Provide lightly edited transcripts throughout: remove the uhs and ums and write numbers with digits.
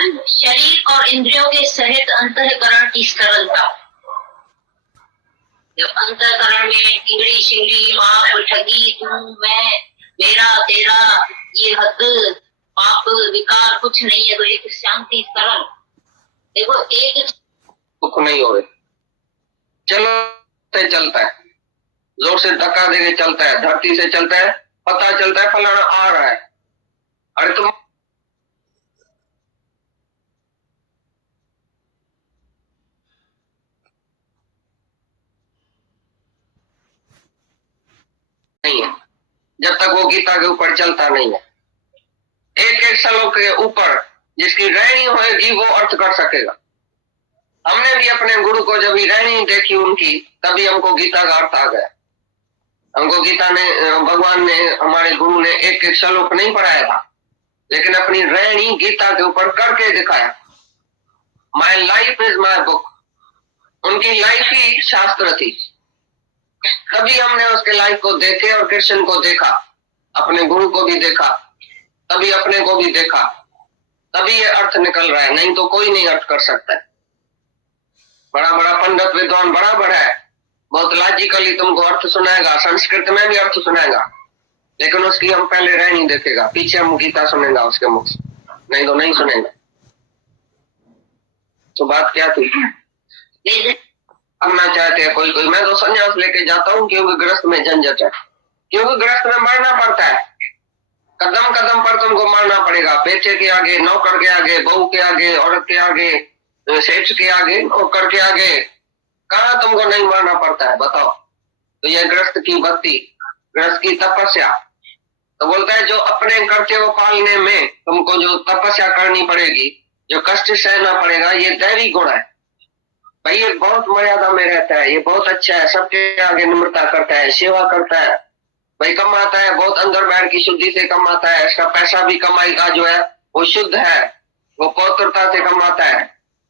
शरीर और इंद्रियों के सहित अंतःकरण की सरलता। जब अंतःकरण में टिंगड़ी शिंगड़ी पाप ठगी तू मैं मेरा तेरा ये हद पाप विकार कुछ नहीं है, तो एक शांति सरल। देखो एक दुख नहीं हो रहे, चलो से चलता है, जोर से धक्का देके चलता है, धरती से चलता है, पता चलता है फलाना आ रहा है। अरे तुम नहीं है जब तक वो गीता के ऊपर चलता नहीं है। एक एक श्लोक के ऊपर जिसकी रहनी होगी वो अर्थ कर सकेगा। हमने भी अपने गुरु को जब रहनी देखी उनकी, तभी हमको गीता का अर्थ आ गया। हमको गीता ने, भगवान ने, हमारे गुरु ने एक एक श्लोक नहीं पढ़ाया था, लेकिन अपनी रहनी गीता के ऊपर करके दिखाया। My life is my book. उनकी लाइफ ही शास्त्र थी, तभी हमने उसके लाइफ को देखे और कृष्ण को देखा, अपने गुरु को भी देखा, तभी अपने को भी देखा, तभी ये अर्थ निकल रहा है, नहीं तो कोई नहीं अर्थ कर सकता है। बड़ा बड़ा पंडित विद्वान बराबर है, बहुत लॉजिकली तुमको अर्थ सुनाएगा, संस्कृत में भी अर्थ सुनाएगा, लेकिन उसकी हम पहले रहनी देखेगा, पीछे हम गीता सुनेगा उसके मुख से, नहीं तो नहीं सुनेगा। तो बात क्या थी? करना चाहते हैं कोई कोई, मैं तो संन्यास लेके जाता हूँ क्योंकि गृहस्थ में झंझट है, क्योंकि गृहस्थ में मरना पड़ता है, कदम कदम पर तुमको मरना पड़ेगा, बेटे के आगे, नौकर के आगे, बहू के आगे, औरत के आगे, सेठ के आगे, नौकर के आगे, कहाँ तुमको नहीं मरना पड़ता है बताओ? तो यह गृहस्थ की भक्ति, गृहस्थ की तपस्या। तो बोलता है जो अपने कर्तव्य पालने में तुमको जो तपस्या करनी पड़ेगी, जो कष्ट सहना पड़ेगा, ये दैवी गुण है भाई। ये बहुत मर्यादा में रहता है, ये बहुत अच्छा है, सबके आगे निम्रता करता है, सेवा करता है भाई, कमाता है बहुत अंदर बैठ की शुद्धि से कमाता है, इसका पैसा भी कमाई का जो है वो शुद्ध है, वो पवित्रता से कमाता है,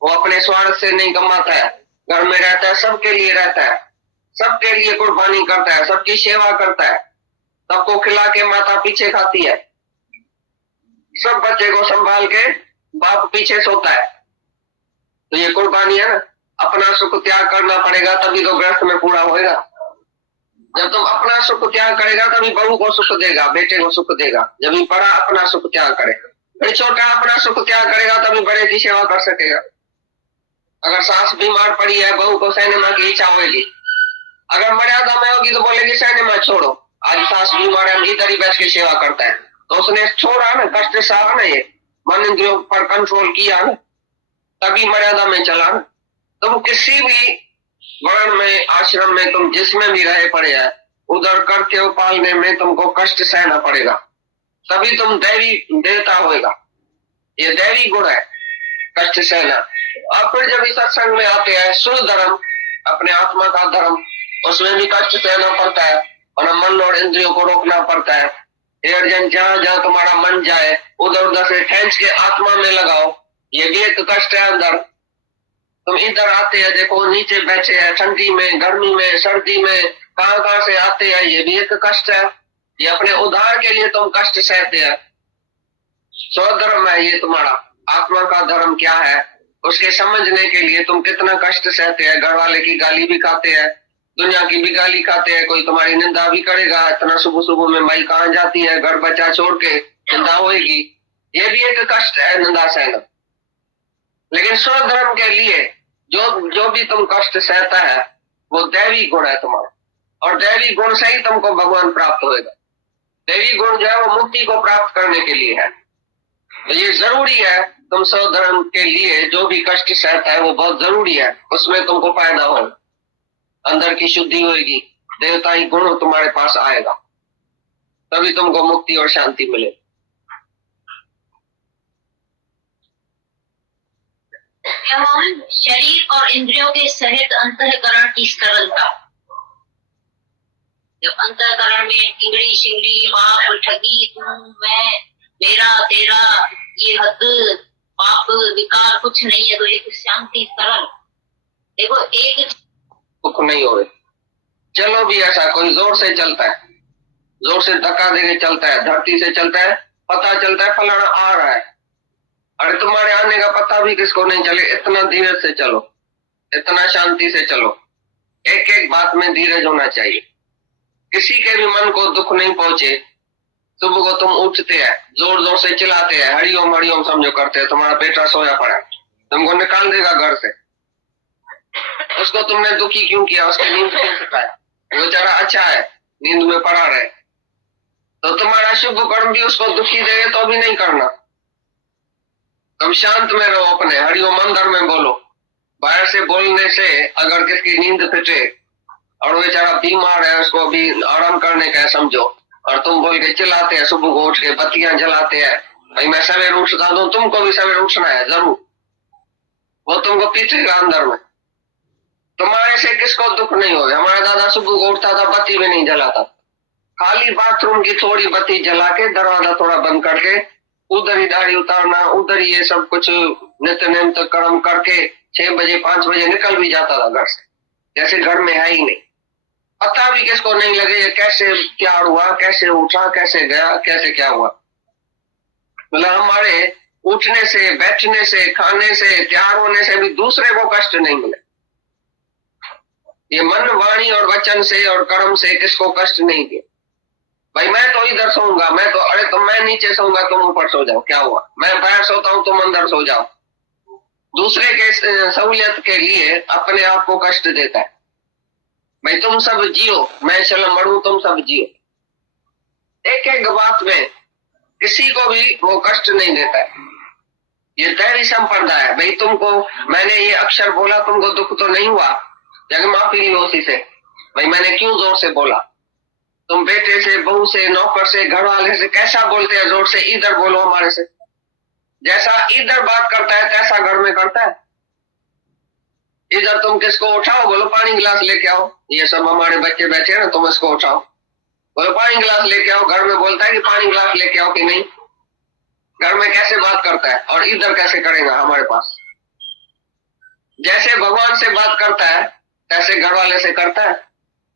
वो अपने स्वार्थ से नहीं कमाता है, घर में रहता है, सबके लिए रहता है, सबके लिए कुर्बानी करता है, सबकी सेवा करता है, सबको खिला के माता पीछे खाती है, सब बच्चे को संभाल के बाप पीछे सोता है। तो ये कुर्बानी है ना, अपना सुख त्याग करना पड़ेगा तभी तो गृहस्थ में पूरा होएगा। जब तुम अपना सुख त्याग करेगा तभी बहू को सुख देगा, बेटे को सुख देगा, जब भी बड़ा अपना सुख त्याग करेगा, फिर छोटा अपना सुख त्याग करेगा तभी बड़े की सेवा कर सकेगा। अगर सास बीमार पड़ी है, बहू को सिनेमा की इच्छा होगी, अगर मर्यादा में होगी तो बोलेगी सिनेमा छोड़ो, आज सास बीमार है, हम इधर ही बैठ के सेवा करता है, तो उसने छोड़ा ना, कष्ट सहा ना, ये मन इंद्रियों पर कंट्रोल किया ना, तभी मर्यादा में चला ना। तुम किसी भी वर्ण में, आश्रम में, तुम जिसमें भी रहे पड़े हैं, उधर कर्तव्य पालने में तुमको कष्ट सहना पड़ेगा, तभी तुम दैवी देवता होएगा। ये दैवी गुण है, कष्ट सहना। और फिर जब इस सत्संग में आते हैं, शुद्ध धर्म, अपने आत्मा का धर्म, उसमें भी कष्ट सहना पड़ता है और मन और इंद्रियों को रोकना पड़ता है। हे अर्जुन, जहां जहां तुम्हारा मन जाए उधर उधर से खींच के आत्मा में लगाओ, ये भी एक कष्ट है अंदर। तुम इधर आते हैं, देखो नीचे बैठे हैं, ठंडी में, गर्मी में, सर्दी में, कहां कहां से आते हैं, ये भी एक कष्ट है। ये अपने उद्धार के लिए तुम कष्ट सहते हैं। स्वधर्म है ये तुम्हारा, आत्मा का धर्म क्या है उसके समझने के लिए तुम कितना कष्ट सहते हैं। घर वाले की गाली भी खाते हैं, दुनिया की भी गाली खाते हैं, कोई तुम्हारी निंदा भी करेगा, इतना सुबह सुबह में माई कहाँ जाती है, घर बच्चा छोड़ के निंदा होगी, ये भी एक कष्ट है, निंदा सहना। लेकिन स्वधर्म के लिए जो भी तुम कष्ट सहता है वो दैवी गुण है तुम्हारा, और दैवी गुण से ही तुमको भगवान प्राप्त होएगा। दैवी गुण जो है वो मुक्ति को प्राप्त करने के लिए है। तो ये जरूरी है, तुम स्वधर्म के लिए जो भी कष्ट सहता है वो बहुत जरूरी है, उसमें तुमको फायदा हो, अंदर की शुद्धि होगी, देवताई गुण तुम्हारे पास आएगा, तभी तुमको मुक्ति और शांति मिलेगी। एवं शरीर और इंद्रियों के सहित अंतःकरण की सरलता। जब अंतःकरण में टिंगड़ी शिंगड़ी पाप ठगी तू मैं मेरा तेरा ये हद पाप विकार कुछ नहीं है, तो एक शांति सरल। देखो एक दुख नहीं हो रहे, चलो भी ऐसा कोई जोर से चलता है, जोर से धक्का देके चलता है, धरती से चलता है, पता चलता है फलाना आ रहा है। अरे तुम्हारे आने का पता भी किसको नहीं चले, इतना धीरज से चलो, इतना शांति से चलो, एक एक बात में धीरज होना चाहिए, किसी के भी मन को दुख नहीं पहुंचे। सुबह को तुम उठते हैं, जोर जोर से चिल्लाते हैं, हरिओम हरिओम समझो करते हैं, तुम्हारा बेटा सोया पड़ा है, तुमको निकाल देगा घर से, उसको तुमने दुखी क्यों किया, उसकी नींद क्यों सताया, वो बेचारा अच्छा है, नींद में पड़ा रहे, तो तुम्हारा शुभ कर्म भी उसको दुखी देगा तो भी नहीं करना। तुम शांत में रहो, अपने हरिओम अंदर में बोलो। बाहर से बोलने से अगर किसकी नींद फिटे और वो बेचारा बीमार है, उसको अभी आराम करने का है समझो, और तुम बोल के चिल्लाते हैं, सुबह को उठ के बत्तियां जलाते हैं, भाई मैं सवेरे उठता हूँ, तुमको भी सवेरे उठना है जरूर, वो तुमको पीछेगा अंदर में। तुम्हारे से किसको दुख नहीं हो। हमारा दादा सुबह को उठता था, बत्ती भी नहीं जलाता, खाली बाथरूम की थोड़ी बत्ती जला के दरवाजा थोड़ा बंद करके उधर ही दाढ़ी उतारना, उधर ही ये सब कुछ नित्य नेम तक कर्म करके 6 बजे 5 बजे निकल भी जाता था घर से, जैसे घर में है ही नहीं, पता भी किसको नहीं लगे कैसे क्या हुआ, कैसे उठा, कैसे गया, कैसे क्या हुआ। मतलब हमारे उठने से, बैठने से, खाने से, तैयार होने से भी दूसरे को कष्ट नहीं मिले। ये मन, वाणी और वचन से और कर्म से किसको कष्ट नहीं दिया। भाई मैं तो इधर सोऊंगा, मैं तो, अरे तो मैं नीचे सोऊंगा, तुम ऊपर सो जाओ, क्या हुआ, मैं बाहर सोता हूँ, तुम अंदर सो जाओ। दूसरे के सहूलियत के लिए अपने आप को कष्ट देता है। भाई तुम सब जियो, मैं चलो मरूं, तुम सब जियो, एक एक बात में किसी को भी वो कष्ट नहीं देता है। ये दैवी संप्रदाय है। भाई तुमको मैंने ये अक्षर बोला, तुमको दुख तो नहीं हुआ, जग माफी ली उसी से, भाई मैंने क्यों जोर से बोला। तुम बेटे से, बहू से, नौकर से, घर वाले से कैसा बोलते हैं जोर से, इधर बोलो हमारे से, जैसा इधर बात करता है तैसा घर में करता है। इधर तुम किसको उठाओ, बोलो पानी गिलास लेके आओ, ये सब हमारे बच्चे बैठे हैं ना, तुम इसको उठाओ, बोलो पानी गिलास लेके आओ, घर में बोलता है कि पानी गिलास लेके आओ कि नहीं। घर में कैसे बात करता है और इधर कैसे करेगा हमारे पास। जैसे भगवान से बात करता है तैसे घर वाले से करता है,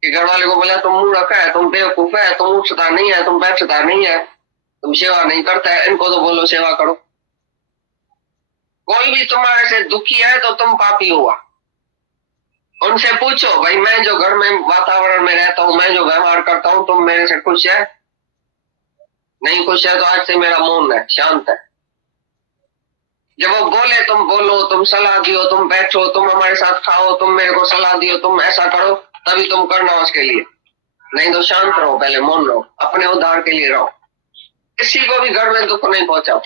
कि घर वाले को बोला तुम मुंह रखा है, तुम बेवकूफ है, तुम उठता नहीं है, तुम बैठता नहीं है, तुम सेवा नहीं करता है, इनको तो बोलो सेवा करो। कोई भी तुम्हारे से दुखी है तो तुम पापी हुआ। उनसे पूछो, भाई मैं जो घर में वातावरण में रहता हूँ, मैं जो व्यवहार करता हूँ, तुम मेरे से खुश है? नहीं खुश है तो आज से मेरा मौन है, शांत है। जब वो बोले तुम बोलो, तुम सलाह दियो, तुम बैठो, तुम हमारे साथ खाओ, तुम मेरे को सलाह दियो, तुम ऐसा करो, तभी तुम करना उसके लिए, नहीं तो शांत रहो, पहले मौन रहो, अपने उद्धार के लिए रहो, किसी को भी घर में दुख नहीं पहुंचाओ।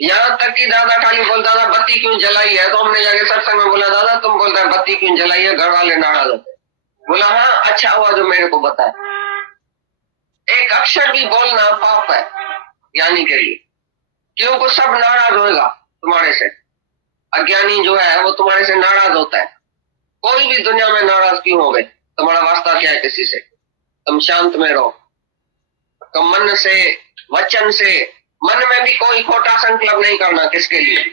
यहाँ तक कि दादा खाली बोलता था बत्ती क्यों जलाई है, तो हमने जाके सत्संग में बोला दादा तुम बोलता है बत्ती क्यों जलाई है, घर वाले नाराज होते। बोला हाँ अच्छा हुआ जो मेरे को बताया। एक अक्षर भी बोलना पाप है ज्ञानी के लिए, क्योंकि सब नाराज होगा तुम्हारे से। अज्ञानी जो है वो तुम्हारे से नाराज होता है। कोई भी दुनिया में नाराज क्यों हो गए, तुम्हारा वास्ता क्या है किसी से। तुम शांत में रहो, तुम मन से, वचन से, मन में भी कोई खोटा संकल्प नहीं करना किसके लिए।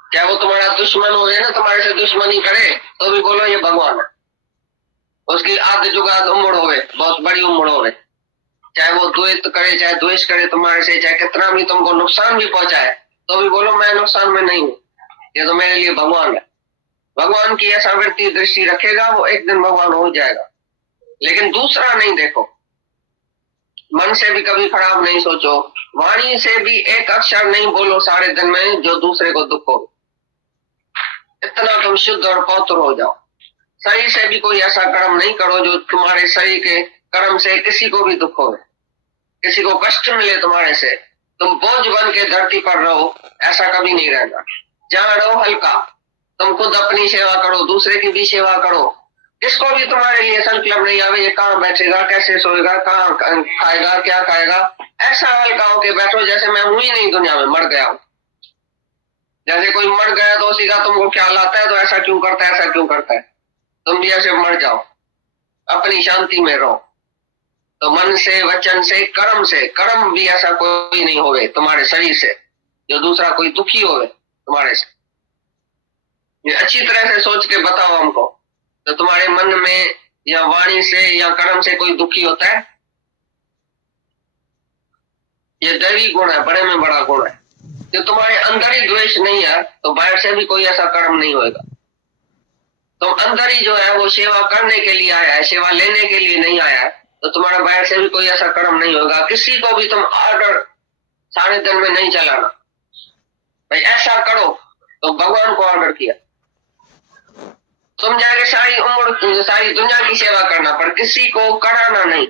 चाहे वो तुम्हारा दुश्मन हो ना, तुम्हारे से दुश्मनी करे तो भी बोलो ये भगवान है, उसकी आध जुगाद उम्र हो, बहुत बड़ी उम्र हो, चाहे वो द्वेष करे, चाहे द्वेष करे तुम्हारे से, चाहे कितना भी तुमको नुकसान भी पहुंचाए तो भी बोलो मैं नुकसान में नहीं हूँ, ये तो मेरे लिए भगवान है। भगवान की ऐसा वृत्ति दृष्टि रखेगा वो एक दिन भगवान हो जाएगा। लेकिन दूसरा नहीं देखो, मन से भी कभी खराब नहीं सोचो, वाणी से भी एक अक्षर नहीं बोलो सारे दिन में जो दूसरे को दुख हो। इतना तुम शुद्ध और पवित्र हो जाओ। शरीर से भी कोई ऐसा कर्म नहीं करो जो तुम्हारे शरीर के कर्म से किसी को भी दुख हो, किसी को कष्ट मिले तुम्हारे से। तुम बोझ बन के धरती पर रहो, ऐसा कभी नहीं रहना। जहाँ रहो हल्का, तुम खुद अपनी सेवा करो, दूसरे की भी सेवा करो। किसको भी तुम्हारे लिए संकल्प नहीं आवे ये कहाँ बैठेगा, कैसे सोएगा, कहाँ खाएगा, क्या खाएगा, ऐसा हल्का होके बैठो जैसे मैं हूं ही नहीं दुनिया में, मर गया हूं। जैसे कोई मर गया तो उसी का तुमको ख्याल आता है, तो ऐसा क्यों करता है, ऐसा क्यों करता है। तुम भी ऐसे मर जाओ, अपनी शांति में रहो। तो मन से, वचन से, कर्म से, कर्म भी ऐसा कोई नहीं होवे तुम्हारे शरीर से जो दूसरा कोई दुखी होवे तुम्हारे से। ये अच्छी तरह से सोच के बताओ हमको, तो तुम्हारे मन में या वाणी से या कर्म से कोई दुखी होता है? ये दैवी गुण है, बड़े में बड़ा गुण है। कि तुम्हारे अंदर ही द्वेष नहीं है तो बाहर से भी कोई ऐसा कर्म नहीं होगा। तुम अंदर ही जो है वो सेवा करने के लिए आया है, सेवा लेने के लिए नहीं आया है, तो तुम्हारा बाहर से भी कोई ऐसा कर्म नहीं होगा। किसी को भी तुम ऑर्डर सारे दिन में नहीं चलाना, भाई ऐसा करो, तो भगवान को ऑर्डर किया। तुम जाके सारी उम्र सारी दुनिया की सेवा करना, पर किसी को कराना नहीं,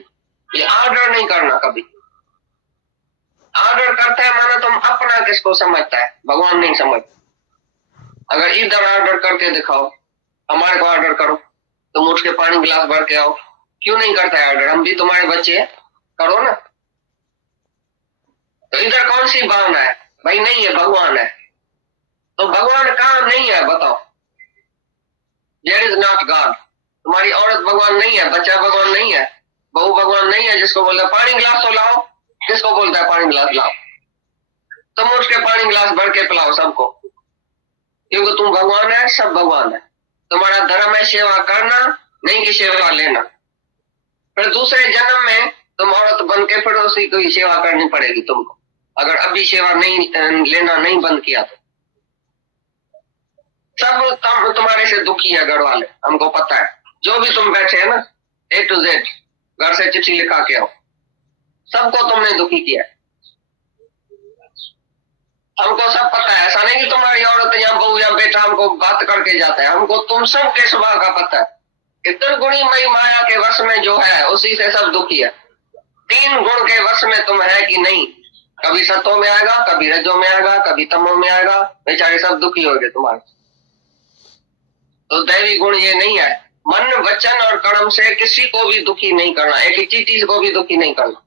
ये ऑर्डर नहीं करना कभी। ऑर्डर करता है माना तुम अपना किसको समझता है, भगवान नहीं समझता। अगर इधर ऑर्डर करके दिखाओ, हमारे को ऑर्डर करो, तुम उठ के पानी गिलास भर के आओ, क्यों नहीं करता है ऑर्डर? हम भी तुम्हारे बच्चे हैं, करो ना। तो इधर कौन सी भावना है? भाई नहीं है, भगवान है। तो भगवान कहाँ नहीं है बताओ? There is not God. तुम्हारी औरत भगवान नहीं है, बच्चा भगवान नहीं है, बहू भगवान नहीं है। जिसको बोलता है पानी गिलास तो लाओ, किसको बोलता है पानी गिलास लाओ? तुम उठ के पानी गिलास भर के पिलाओ सबको, क्योंकि तुम भगवान है, सब भगवान है। तुम्हारा धर्म है सेवा करना, नहीं कि सेवा लेना। फिर दूसरे जन्म में तुम औरत बन के फिर उसी की सेवा करनी पड़ेगी तुमको, अगर अभी सेवा नहीं लेना नहीं बंद किया तो। सब तुम्हारे से दुखी है घर वाले, हमको पता है। जो भी तुम बैठे हैं ना, A to Z घर से चिट्ठी लिखा के आओ, सबको तुमने दुखी किया। हमको सब पता है, ऐसा नहीं कि तुम्हारी औरत या बहू या बेटा हमको बात करके जाता है, हमको तुम सब के स्वभाव का पता है। इतने गुणी मई माया के वश में जो है उसी से सब दुखी है। 3 गुण के वश में तुम है कि नहीं, कभी सत्व में आएगा, कभी रजो में आएगा, कभी तमो में आएगा, बेचारे सब दुखी हो गए तुम्हारे। तो दैवी गुण ये नहीं है। मन वचन और कर्म से किसी को भी दुखी नहीं करना, एक ही चीज को भी दुखी नहीं करना।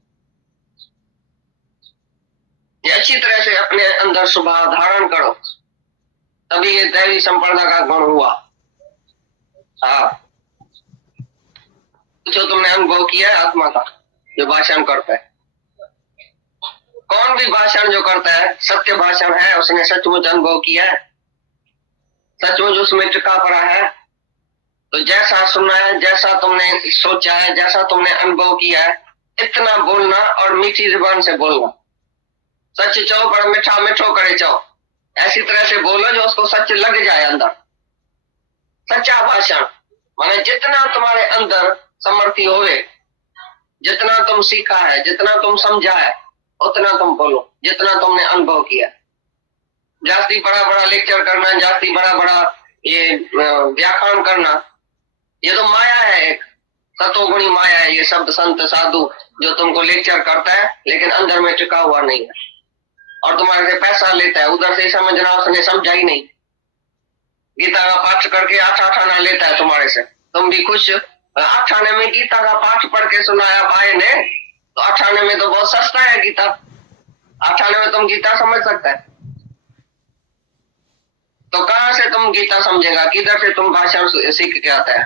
ये अच्छी तरह से अपने अंदर स्वभाव धारण करो, तभी ये दैवी संपदा का गुण हुआ। हाँ, जो तुमने अनुभव किया है आत्मा का, जो भाषण करता है, कौन भी भाषण जो करता है सत्य भाषण है, उसने सचमुच अनुभव किया है, सचमुच उसमें टिका पड़ा है। तो जैसा सुना है, जैसा तुमने सोचा है, जैसा तुमने अनुभव किया है, इतना बोलना और मीठी जुबान से बोलना। सच चाहो पर मीठा मीठो करे चाहो, ऐसी तरह से बोलो जो उसको सच लग जाए अंदर। सच्चा भाषण माने जितना तुम्हारे अंदर समर्थी होवे, जितना तुम सीखा है, जितना तुम समझा है, उतना तुम बोलो, जितना तुमने अनुभव किया। जास्ती बड़ा बड़ा लेक्चर करना, जास्ती बड़ा बड़ा ये व्याख्यान करना, ये तो माया है, एक सतोगुणी माया है। ये शब्द संत साधु जो तुमको लेक्चर करता है लेकिन अंदर में टिका हुआ नहीं है, और तुम्हारे से पैसा लेता है। उधर से समझना उसने समझा ही नहीं। गीता का पाठ करके 8 आना लेता है तुम्हारे से, तुम भी खुश। 8 आने में गीता का पाठ पढ़ के सुनाया भाई ने, तो 8 आने में तो बहुत सस्ता है गीता। 8 आने में तुम गीता समझ सकता है, तो कहां से तुम गीता समझेगा? किधर से तुम भाषण सीख के आता है?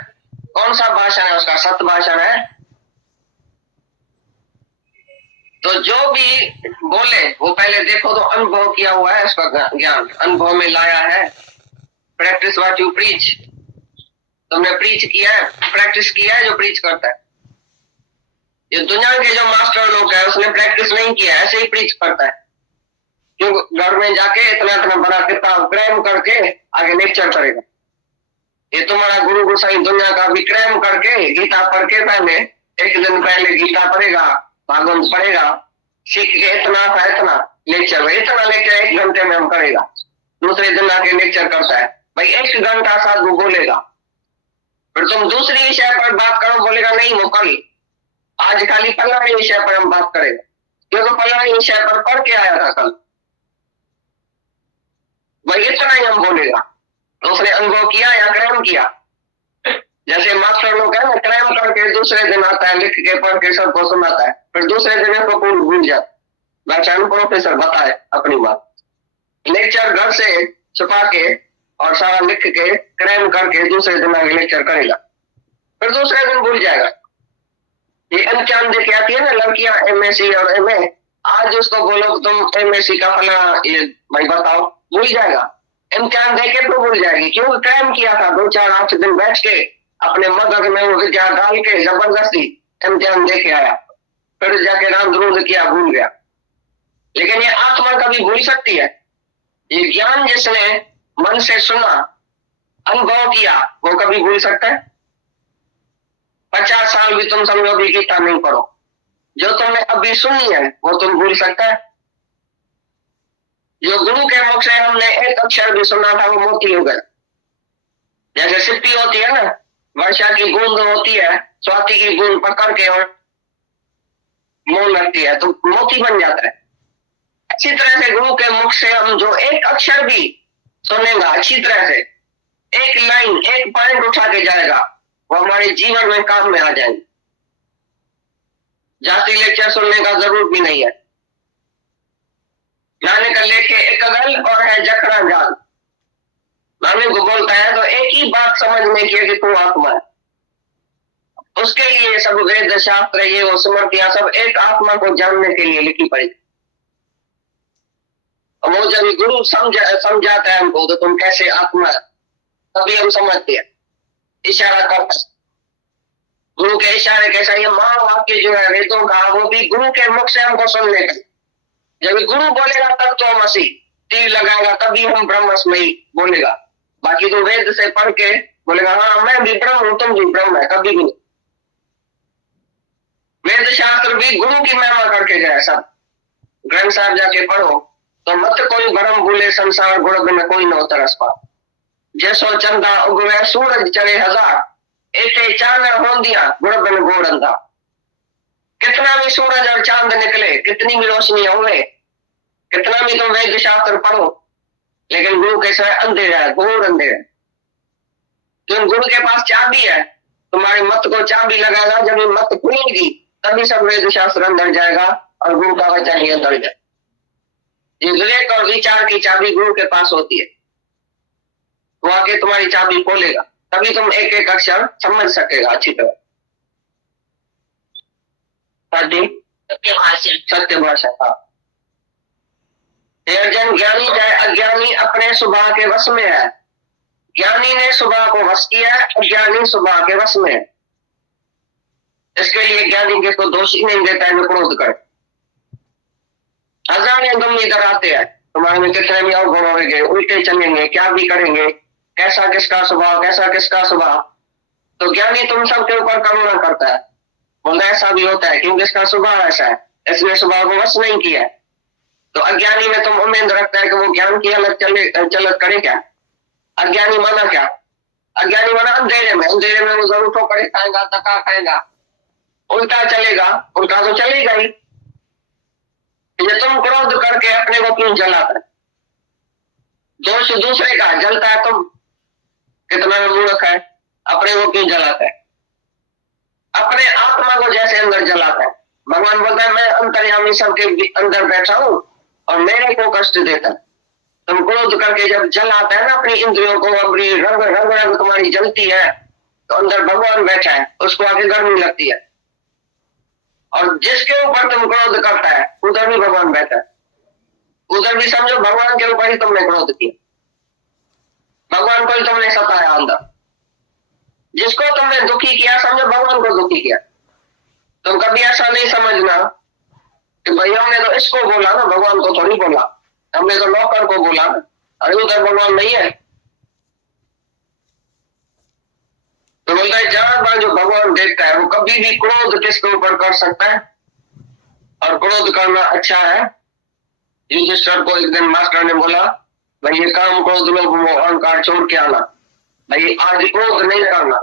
कौन सा भाषण है उसका? सत्य भाषण है। तो जो भी बोले वो पहले देखो तो अनुभव किया हुआ है, उसका ज्ञान अनुभव में लाया है। Practice what you preach. तुमने प्रीच किया है, प्रैक्टिस किया है जो प्रीच करता है। ये दुनिया के जो मास्टर लोग है उसने प्रैक्टिस नहीं किया, ऐसे ही प्रीच करता है। क्यों? घर में जाके इतना इतना बड़ा किताब क्रैम करके आगे लेक्चर करेगा। ये तुम्हारा गुरु गोसाई दुनिया का विक्रम करके गीता पढ़ के पहले एक दिन पहले गीता पढ़ेगा, भागवत पढ़ेगा, सीख के इतना था इतना लेक्चर 1 घंटे में हम करेगा। दूसरे दिन आके लेक्चर करता है, भाई 1 घंटा साधु बोलेगा, फिर तुम दूसरी विषय पर बात करो, बोलेगा नहीं वो कल, आज खाली फलानी विषय पर हम बात करेंगे, क्योंकि फलानी विषय पर पढ़ के आया था कल, भाई इतना ही हम बोलेगा। तो उसने अनुभव किया या क्रैम किया? जैसे मास्टर लोग है ना, क्रैम करके दूसरे दिन आता है, लिख के पढ़ के सबको सुनाता है, फिर दूसरे दिन को भूल जाता। व्याख्यान प्रोफेसर बताए अपनी बात, लेक्चर घर से छुपा के और सारा लिख के क्रैम करके दूसरे दिन आगे लेक्चर करेगा, फिर दूसरे दिन भूल जाएगा। ये इम्तिहान देके आती है ना लड़कियां MSc और MA, आज उसको बोलो तुम MSc का फला ये भाई बताओ, भूल जाएगा। इम्तिहान देके तो भूल जाएगी, क्यों? क्रैम किया था 2-4-8 दिन बैठ के अपने मगज में वो विद्या डाल के जबरदस्ती इम्तिहान देके आया, फिर जाके राम द्रोह किया, भूल गया। लेकिन ये आत्मा कभी भूल सकती है? ये ज्ञान जिसने मन से सुना, अनुभव किया, वो कभी भूल सकता है? 50 साल भी तुम समझो भी गीता नहीं पढ़ो, जो तुमने अभी सुनी है वो तुम भूल सकता है? जो गुरु के मुख से हमने एक अक्षर भी सुना था वो मोती हो गया। जैसे सिप्पी होती है ना, वर्षा की बूंद होती है, स्वाति की बूंद पकड़ के और मोल लगती है तो मोती बन जाता है। अच्छी तरह से गुरु के मुख से हम जो एक अक्षर भी सुनेगा, अच्छी तरह से एक लाइन, एक पॉइंट उठा के जाएगा, वो हमारे जीवन में काम में आ जाएंगे। जाति लेक्चर सुनने का जरूरत भी नहीं है। नानक लेके एक गल और है जखरा जान। नानक को बोलता है तो एक ही बात समझने की है कि तू आत्मा है। उसके लिए सब वेद शास्त्र ये वो स्मृतियां सब एक आत्मा को जानने के लिए लिखी पड़ी। वो जब गुरु समझाता है हमको तो तुम कैसे आत्मा है, तभी हम समझते हैं, इशारा करता है। गुरु के इशारे कैसा, ये महावाक्य जो है वेदों का, वो भी गुरु के मुख से हमको सुनने का। जब गुरु बोलेगा तब तो हम हंसी तीर लगाएगा, तभी हम ब्रह्मस्मयी बोलेगा। बाकी तो वेद से पढ़ के बोलेगा हाँ मैं भी ब्रह्म हूं, तुम भी ब्रह्म है, कभी भी नहीं। वेद शास्त्र भी गुरु की महिमा करके गया। सब ग्रंथ साहब जाके पढ़ो तो मत कोई भरम भूले संसार गुण बिन कोई न तरस पा। जैसो चंदा उगवे सूरज चढ़े हजार, एते चानन होंदिया गुण बिन गोड़ अंधा। कितना भी सूरज और चांद निकले, कितनी भी रोशनी हुए, कितना भी तुम वेद शास्त्र पढ़ो, लेकिन गुरु के सिवाय अंधेरा है, घोर अंधेरा। तुम गुरु के पास चाबी है, तुम्हारी मत को चाबी लगाएगा, जब ये मत खुलेगी तभी सब वेद शास्त्र अंदर जाएगा और गुरु का वचन ही अंदर जाए। ये विवेक और विचार की चाबी गुरु के पास होती है, वो आके तुम्हारी चाबी खोलेगा, तभी तुम एक एक अक्षर समझ सकेगा अच्छी तरह। सत्य भाषा। हाँ, अर्जुन ज्ञानी चाहे अज्ञानी अपने स्वभाव के वश में है। ज्ञानी ने स्वभाव को वश किया, अज्ञानी स्वभाव के वश में है। इसके लिए ज्ञानी किसको दोष ही नहीं देता है जो क्रोध करे। हजारों गम इधर आते हैं, तुम्हारे में कितने भी अवगुण होंगे, उल्टे चलेंगे, क्या भी करेंगे, कैसा किसका स्वभाव, कैसा किसका स्वभाव। तो ज्ञानी तुम सबके ऊपर करुणा करता है, बोलता ऐसा भी होता है क्योंकि इसका स्वभाव ऐसा है, इसने स्वभाव को वश नहीं किया। तो अज्ञानी में तुम उम्मीद रखता है कि वो ज्ञान की अलग चलत करे क्या। अज्ञानी माना क्या? अज्ञानी माना अंधेरे में वो जरूर ठोकरे खाएगा, धक्का खाएगा, उल्टा चलेगा, उल्टा तो चलेगा ही। ये तुम क्रोध करके अपने को क्यों जलाता है? दोष दूसरे का, जलता है तुम। कितना मूर्ख है, अपने को क्यों जलाता है? अपने आत्मा को जैसे अंदर जलाता है। भगवान बोलता है मैं अंतर्यामी सबके अंदर बैठा हूं और मेरे को कष्ट देता है। तुम क्रोध करके जब जल आता है ना अपनी इंद्रियों को, अपनी रंग रंग रंग तुम्हारी जलती है, तो अंदर भगवान बैठा है, उसको आगे गर्मी लगती है। और जिसके ऊपर तुम क्रोध करता है उधर भी भगवान बैठा है, उधर भी समझो भगवान के ऊपर ही तुमने क्रोध किया, भगवान को ही तुमने सताया अंदर। जिसको तुमने दुखी किया समझो भगवान को दुखी किया। तुम कभी ऐसा नहीं समझना कि भाई हमने तो इसको बोला ना, भगवान को थोड़ी बोला, हमने तो नौकर को बोला ना, अरे उधर भगवान नहीं है। तो बोलता है जहां बार जो भगवान देखता है वो कभी भी क्रोध किसके ऊपर कर सकता है, और क्रोध करना अच्छा है। युधिष्ठिर को एक दिन मास्टर ने बोला भाई ये काम क्रोध लोभ मोह अहंकार छोड़ के आना, भाई आज क्रोध नहीं करना।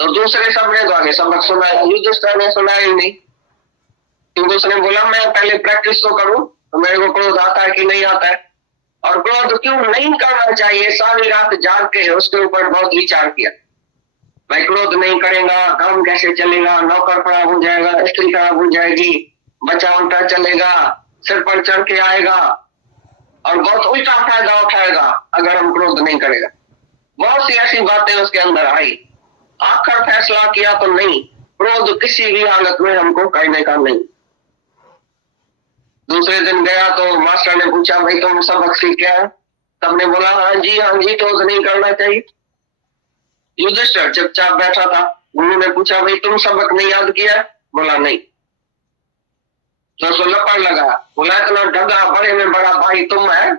तो दूसरे सबने तो आगे सबक सुनाया, युधिष्ठिर ने सुनाया ही नहीं, क्योंकि उसने बोला मैं पहले प्रैक्टिस तो करूं तो मेरे को क्रोध आता है कि नहीं आता है। और क्रोध क्यों नहीं करना चाहिए, सारी रात जाग के उसके ऊपर बहुत विचार किया। भाई क्रोध नहीं करेगा काम कैसे चलेगा, नौकर खराब हो जाएगा, स्त्री खराब हो जाएगी, बच्चा उल्टा चलेगा, सिर पर चढ़ के आएगा और बहुत उल्टा फायदा उठाएगा अगर हम क्रोध नहीं करेगा। बहुत सी ऐसी बातें उसके अंदर आई, आखिर फैसला किया तो नहीं, क्रोध किसी भी हालत में हमको करने का नहीं। दूसरे दिन गया तो मास्टर ने पूछा भाई तुम सबक सीखे हैं? सबने बोला हाँ जी क्रोध नहीं करना चाहिए। युधिष्ठिर चुपचाप बैठा था, गुरु ने पूछा भाई तुम सबक नहीं याद किया? बोला नहीं। तो उसको लपड़ लगा, बोला इतना ढगा बड़े में बड़ा भाई तुम है,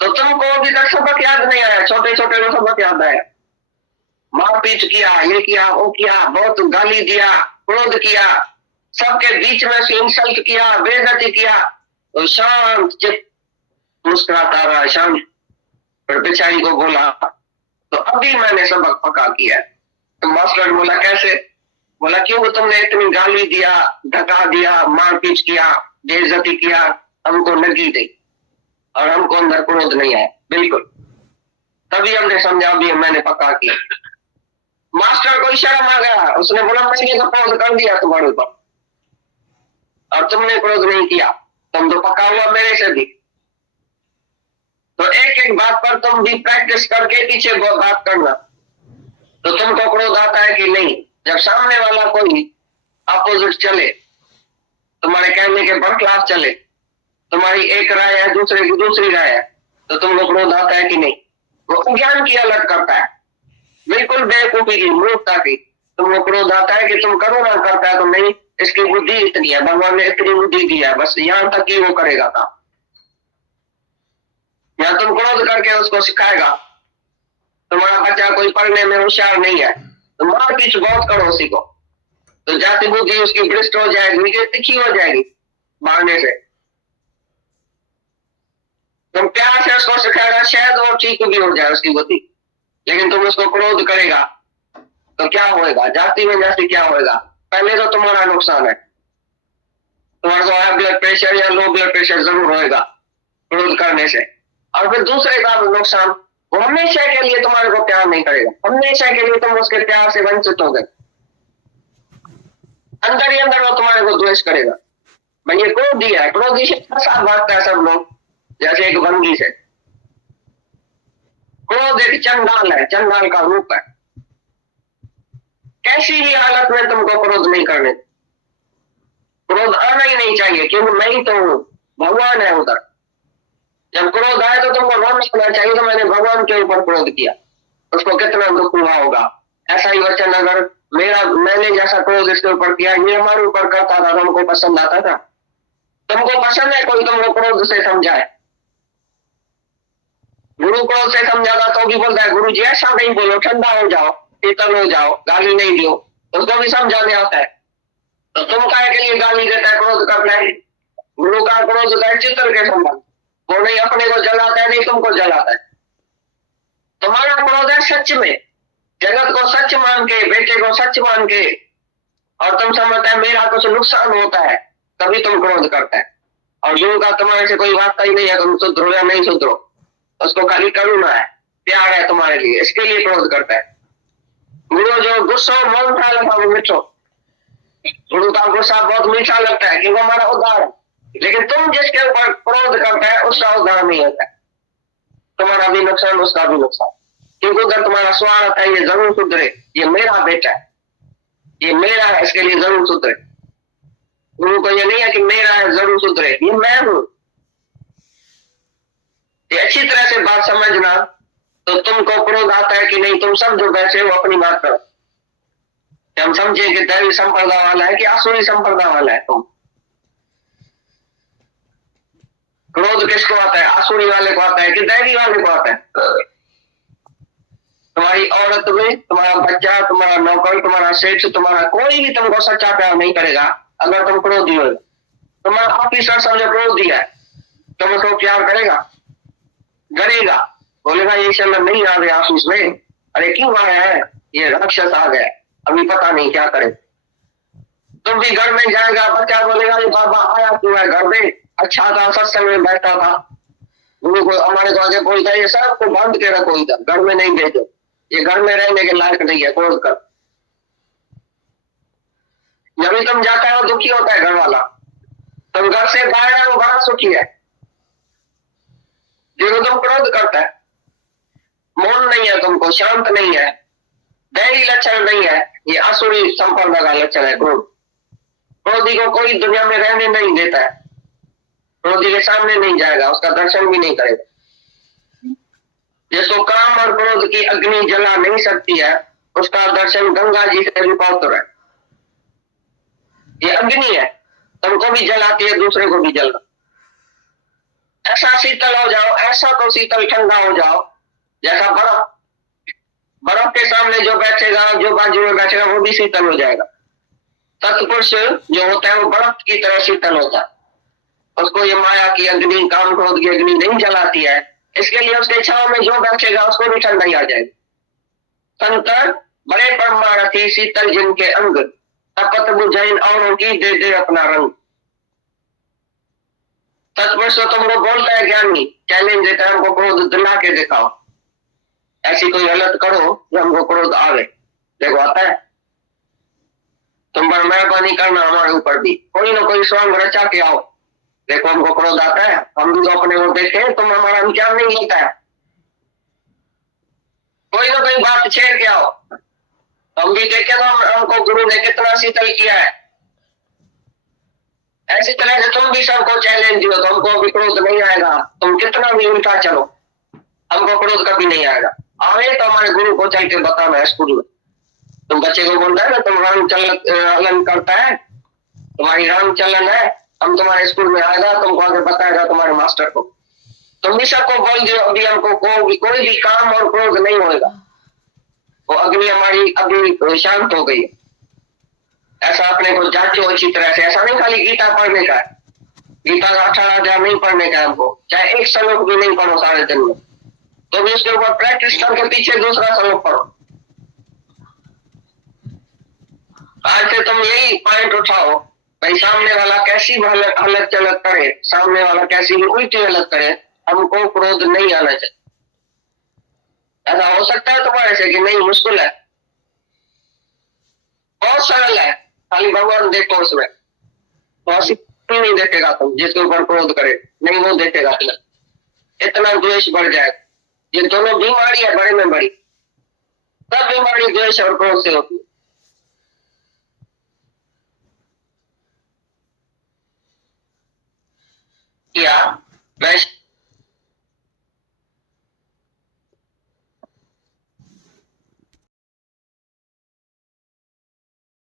तो तुमको अभी तक सबक याद नहीं आया, छोटे छोटे को सबक याद आया, मारपीट किया, ये किया, वो किया, बहुत गाली दिया, क्रोध किया, सबके बीच में से इंसल्ट किया, बेइज्जती किया, तो शांत चित्त मुस्कुराता रहा, शांत। फिर बेचारी को बोला तो अभी मैंने सबक पक्का किया। तो मास्टर बोला कैसे? बोला क्यों तुमने इतनी गाली दिया, धक्का दिया, मारपीट किया, बेइज्जती किया, हमको लगी गई और हमको अंदर क्रोध नहीं आया, बिल्कुल। तभी हमने समझा भी मैंने पक्का किया। मास्टर को शर्म आ गया, उसने बोला मैंने तो क्रोध कर दिया तुम्हारे ऊपर और तुमने क्रोध नहीं किया, तुम तो पक्का हुआ मेरे से भी। तो एक एक बात पर तुम भी प्रैक्टिस करके पीछे बात करना, तो तुमको क्रोध आता है कि नहीं। जब सामने वाला कोई अपोजिट चले, तुम्हारे कहने के बरखिलाफ चले, तुम्हारी एक राय है, दूसरे की दूसरी राय है, तो तुमको क्रोध आता है कि नहीं? वो अज्ञान की अलग करता है, बिल्कुल बेवकूफी की, मूर्खता की। तुमको क्रोध आता है कि तुम करो ना, करता है तो नहीं, इसकी बुद्धि इतनी है, भगवान ने इतनी बुद्धि दी है, बस यहां तक ही वो करेगा काम। या तुम क्रोध करके उसको सिखाएगा, तुम्हारा बच्चा कोई पढ़ने में होशियार नहीं है, तो मारपीट बहुत करो उसी को, तो जाति बुद्धि उसकी भ्रष्ट हो जाएगी, तिखी हो जाएगी मारने से। तुम प्यार से उसको सिखाएगा, शायद वो ठीक भी हो जाए उसकी बुद्धि, लेकिन तुम उसको क्रोध करेगा तो क्या होएगा? जाति में जाति क्या होएगा? पहले तो तुम्हारा नुकसान है, तुम्हारे को हाई ब्लड प्रेशर या लो ब्लड प्रेशर जरूर होएगा क्रोध करने से, और फिर दूसरे का नुकसान, वो हमेशा के लिए तुम्हारे को प्यार नहीं करेगा, हमेशा के लिए तुम उसके प्यार से वंचित हो गए, अंदर ही अंदर वो तुम्हारे को द्वेष करेगा। मैं ये क्रोधी है, क्रोधी से साथ भागता है सब लोग, जैसे एक भंगी से। क्रोध एक चंडाल है, चंडाल का रूप है। कैसी भी हालत में तुमको क्रोध नहीं करने, क्रोध आना ही नहीं चाहिए, क्योंकि मैं ही तो हूं, भगवान है उधर। जब क्रोध आए तो तुमको रोना होना चाहिए, तो मैंने भगवान के ऊपर क्रोध किया, उसको कितना दुख हुआ होगा। ऐसा ही वचन अगर मैंने जैसा क्रोध इसके ऊपर किया, ये हमारे ऊपर करता था, तुमको पसंद आता था? तुमको पसंद है कोई तुमको क्रोध से समझाए? गुरु क्रोध से समझाता तो भी बोलता है गुरु जी ऐसा नहीं बोलो, ठंडा हो जाओ, शीतल हो जाओ, गाली नहीं दो, उसको भी समझाने आता है। तो तुम काय के लिए गाली देता है, क्रोध करना है? गुरु का क्रोध होता है चित्र के संबंध, वो नहीं अपने को जलाता है, नहीं तुमको जलाता है। तुम्हारा क्रोध है सच में, जगत को सच मान के, बेटे को सच मान के, और तुम समझता है मेरा कुछ नुकसान होता है, तभी तुम क्रोध करता है। और गुरु का तुम्हारे से कोई वास्ता ही नहीं है, तुम सुधरो या नहीं सुधरो, उसको खाली करुणा है, प्यार है तुम्हारे लिए, इसके लिए क्रोध करता है। गुरु जो गुस्सा मौन था लगता वो मिठो, गुरु का गुस्सा बहुत मीठा लगता है कि वो हमारा उद्धार है, लेकिन तुम जिसके ऊपर क्रोध करता है उसका उद्धार नहीं होता है, तुम्हारा भी नुकसान उसका भी नुकसान, क्योंकि उधर तुम्हारा स्वार्थ है, ये जरूर सुधरे, ये मेरा बेटा है, ये मेरा है, इसके लिए जरूर सुधरे। गुरु को ये नहीं है कि मेरा है जरूर सुधरे, ये मैं हूं। ये अच्छी तरह से बात समझना, तो तुमको क्रोध आता है कि नहीं, तुम समझो बैठे हो अपनी बात करो, हम समझे कि दैवी संप्रदा वाला है कि आसुरी संप्रदा वाला है। तुम क्रोध किसको आता है? आसुरी वाले को आता है कि दैवी वाले को आता है? तुम्हारी औरत में, तुम्हारा बच्चा, तुम्हारा नौकर, तुम्हारा सेठ, तुम्हारा कोई भी तुमको सच्चा प्यार नहीं करेगा अगर तुम क्रोधी हो। तुम्हारा ऑफिसर समझो क्रोधी है, तुम उसको प्यार करेगा? करेगा, बोलेगा ये समय नहीं आ गया ऑफिस में, अरे क्यों आया है, ये राक्षस आ गया, अभी पता नहीं क्या करे। तुम भी घर में जाएगा, बच्चा बोलेगा ये बाबा आया क्यों है घर में, अच्छा था, सत्संग में बैठा था, गुरु को हमारे को आगे बोलता है ये सबको बांध के रखो इधर, घर में नहीं भेजो, ये घर में रहने के लायक नहीं है, क्रोध कर। जब भी तुम जाता है वो दुखी होता है घर वाला, तुम घर से बाहर है वो बड़ा सुखी है, जो तुम क्रोध करता है, मौन नहीं है तुमको, शांत नहीं है, दैवी लक्षण नहीं है, ये आसुरी संप्रदा का लक्षण है क्रोध। क्रोधी को कोई दुनिया में रहने नहीं देता है, क्रोधी के सामने नहीं जाएगा, उसका दर्शन भी नहीं करेगा। जिसको काम और क्रोध की अग्नि जला नहीं सकती है, उसका दर्शन गंगा जी से भी पवित्र है। ये अग्नि है, तुमको भी जलाती है, दूसरे को भी जलना। ऐसा शीतल हो जाओ, ऐसा तो शीतल ठंडा हो जाओ जैसा बर्फ। बर्फ के सामने जो बैठेगा, जो बाजू में बैठेगा, वो भी शीतल हो जाएगा। सत्पुरुष जो होता है वो बर्फ की तरह शीतल होता है। उसको ये माया की अग्नि, काम क्रोध की अग्नि नहीं जलाती है। इसके लिए उसके छाव में जो बैठेगा उसको भी ठंडाई आ जाएगी। संतर बड़े परमारथी शीतल जिनके अंग, तपत बुझाइन औरों की दे दे अपना रंग। सत्पुरुष तो तुमको बोलता है ज्ञानी, चैलेंज देता है, हमको क्रोध दिला के दिखाओ, ऐसी कोई गलत करो जो हमको क्रोध आवे। देखो आता है, तुम पर मेहरबानी करना हमारे ऊपर भी, कोई ना कोई स्वांग रचा के आओ। देखो हमको क्रोध आता है, हम भी तो अपने को देखे, तुम हमारा विचार नहीं लेता है, कोई ना कोई बात छेड़ के आओ, हम भी देखे तो हमको गुरु ने कितना शीतल किया है। ऐसी तरह से तुम भी सबको चैलेंज दियो, तो हमको भी क्रोध नहीं आएगा। तुम कितना भी उल्टा चलो, हमको क्रोध कभी नहीं आएगा। आए तो हमारे गुरु को चल के बताना है स्कूल में। तुम बच्चे को बोलता है ना, तुम राम चलन करता है, तुम्हारी राम चलन है, हम तुम्हारे स्कूल में आएगा, तुमको आगे बताएगा तुम्हारे मास्टर को। तुम भी सबको बोल दियो अभी हमको कोई भी काम और क्रोध नहीं होगा, वो अग्नि हमारी अभी शांत हो गई है। ऐसा अपने को जांचो अच्छी तरह से। ऐसा नहीं खाली गीता पढ़ने का है, गीता का 18 अध्याय नहीं पढ़ने का है हमको, चाहे एक श्लोक भी नहीं पढ़ो सारे दिन में, तो भी उसके ऊपर प्रैक्टिस करके पीछे दूसरा श्लोक पढ़ो। आज से तुम यही पॉइंट उठाओ, भाई सामने वाला कैसी भी हलत चलत करे, सामने वाला कैसी भी उल्टी हलत करे, हमको क्रोध नहीं आना चाहिए। ऐसा हो सकता है तुम्हारे से कि नहीं? मुश्किल है, बहुत सरल है, खाली भगवान देखो उसमें, तो नहीं देखेगा तुम जिसके ऊपर क्रोध करे, नहीं वो देखेगा तुम्हें, इतना द्वेष बढ़ जाएगा। ये दोनों बीमारी है बड़े में बड़ी, सब बीमारी द्वेष और क्रोध से होती है। क्या